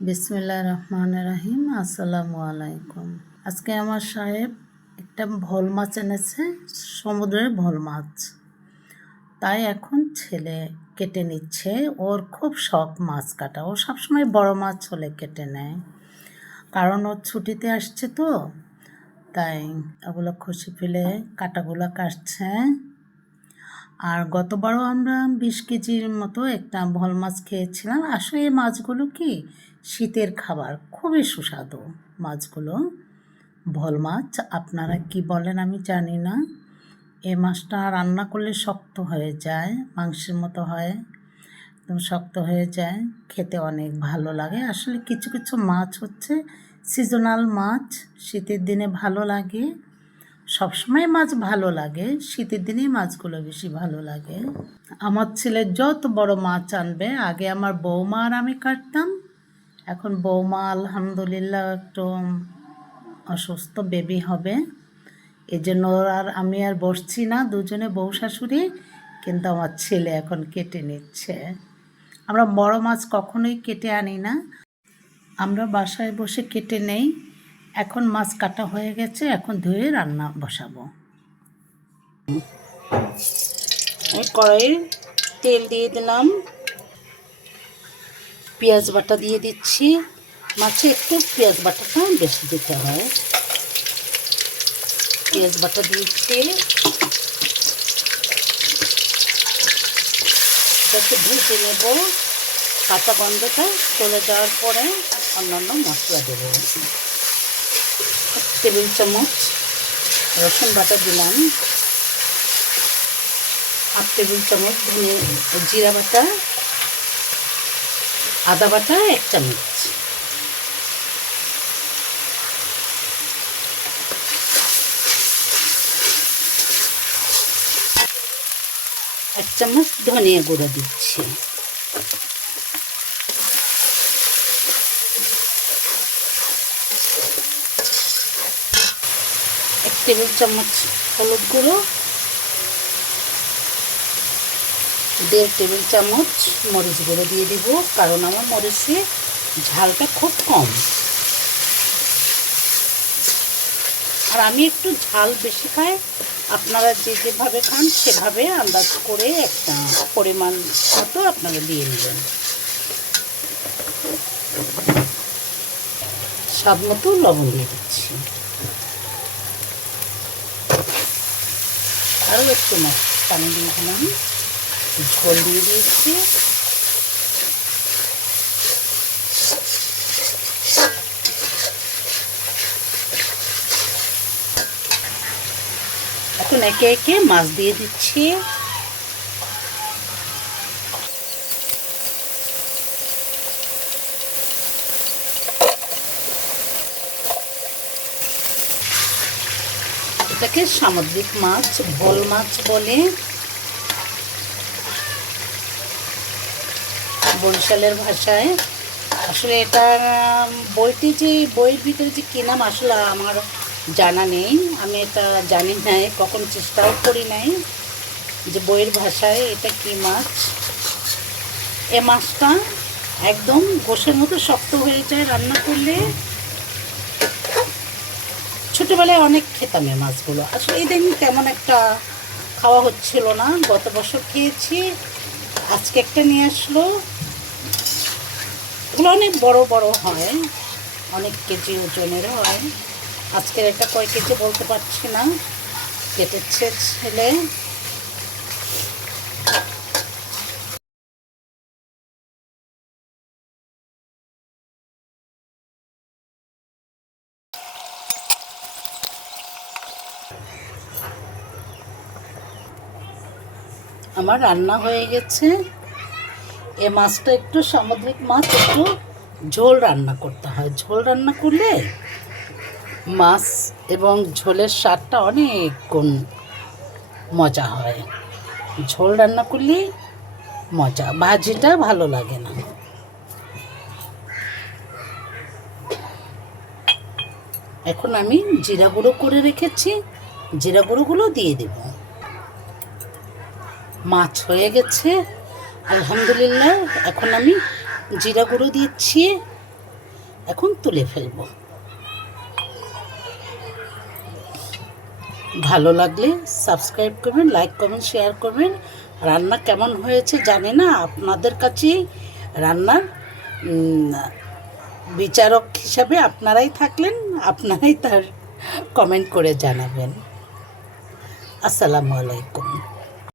বিসমিল্লাহ রহমান রাহিম, আসসালামু আলাইকুম। আজকে আমার সাহেব একটা ভোল মাছ এনেছে, সমুদ্রের ভোল মাছ। তাই এখন ছেলে কেটে নিচ্ছে, ওর খুব শখ মাছ কাটা। ও সবসময় বড় মাছ হলে কেটে নেয়। কারণ ওর ছুটিতে আসছে তো, তাই ওগুলো খুশি ফেলে কাটাগুলো কাটছে। আর গতবারও আমরা বিশ কেজির মতো একটা ভোল মাছ খেয়েছিলাম। আসলে এই মাছগুলো কি? শীতের খাবার। খুবই সুস্বাদু মাছগুলো। ভোল মাছ, আপনারা কি বলেন আমি জানি না। এই মাছটা রান্না করলে শক্ত হয়ে যায়, মাংসের মতো হয়, একদম শক্ত হয়ে যায়, খেতে অনেক ভালো লাগে। আসলে কিছু কিছু মাছ হচ্ছে সিজনাল মাছ, শীতের দিনে ভালো লাগে। সবসময় মাছ ভালো লাগে, শীতের দিনেই মাছগুলো বেশি ভালো লাগে। আমার ছেলে যত বড় মাছ আনবে, আগে আমার বৌমা আর আমি কাটতাম। এখন বৌমা আলহামদুলিল্লাহ একটু অসুস্থ বেবি হবে। এই জন্য আর আমি আর বসছি না, দুজনে বউ শাশুড়ি, কিন্তু আমার ছেলে এখন কেটে নিচ্ছে। আমরা বড় মাছ কখনোই কেটে আনি না। আমরা বাসায় বসে কেটে নেই। এখন মাছ কাটা হয়ে গেছে, এখন ধুয়ে রান্না বসাবো। কড়াই তেল দিয়ে দিলাম। পেঁয়াজ বাটা দিয়ে দিচ্ছি। মাছে একটু পেঁয়াজ বাটাটা বেশি দিতে হয়। পেঁয়াজ বাটা দিয়েছি এটাকে ভেজে নেব। কাঁচা গন্ধটা চলে যাওয়ার পরে অন্যান্য মশলা দেবো। এক টেবিল চামচ রসুন বাটা দিলাম। হাফ টেবিল চামচ ধনে জিরা বাটা, আদা বাটা, এক চামচ। এক চামচ ধনিয়া গুঁড়ো দিচ্ছি। টেবিল চামচ, হলুদ গুঁড়ো, দেড় টেবিল চামচ মরিচ গুঁড়ো দিয়ে দিব, কারণ আমার মরিচে ঝালটা খুব কম। আর আমি একটু ঝাল বেশি খাই, আপনারা যে যেভাবে খান সেভাবে আন্দাজ করে একটা পরিমাণ মতো আপনারা দিয়ে নেবেন। স্বাদ মতো লবণ দিয়ে দিচ্ছি। আরও একটু মাছ পানি দিয়ে দিলাম। ঝোল দিয়ে দিয়েছি। এখন একে একে মাছ দিয়ে দিচ্ছি। এটাকে সামুদ্রিক মাছ, ভোল মাছ বলে। বরিশালের ভাষায়। আসলে এটার বইটি যে, বইয়ের ভিতরে যে কী নাম আসলে আমার জানা নেই। আমি এটা জানি নাই, কখন চেষ্টাও করি নাই যে বইয়ের ভাষায় এটা কী মাছ। এ মাছটা একদম গোশের মতো শক্ত হয়ে যায় রান্না করলে। ছোটোবেলায় অনেক খেতাম এ মাছগুলো। আসলে এদিন তেমন একটা খাওয়া হচ্ছিল না। গত বছর খেয়েছি, আজকে একটা নিয়ে আসলো। এগুলো অনেক বড় বড় হয়। অনেক কেজি ওজনের হয়। আজকের একটা কয় কেজি বলতে পারছি না। কেটেছে ছেলে আমার রান্না হয়ে গেছে। এ মাছটা একটু সামুদ্রিক মাছ, একটু ঝোল রান্না করতে হয়। ঝোল রান্না করলে মাছ এবং ঝোলের স্বাদটা অনেক গুণ মজা হয়। ঝোল রান্না করলে মজা, ভাজিটা ভালো লাগে না। এখন আমি জিরা গুঁড়ো করে রেখেছি। জিরা গুঁড়োগুলো দিয়ে দেব। মাছ হয়ে গেছে। আলহামদুলিল্লাহ, এখন আমি জিরা গুঁড়ো দিচ্ছি। এখন তুলে ফেলব। ভালো লাগলে সাবস্ক্রাইব করবেন লাইক করবেন শেয়ার করবেন। রান্না কেমন হয়েছে জানি না, আপনাদের কাছেই রান্নার বিচারক হিসাবে আপনারাই থাকলেন, আপনারাই তার কমেন্ট করে জানাবেন। আসসালামু আলাইকুম।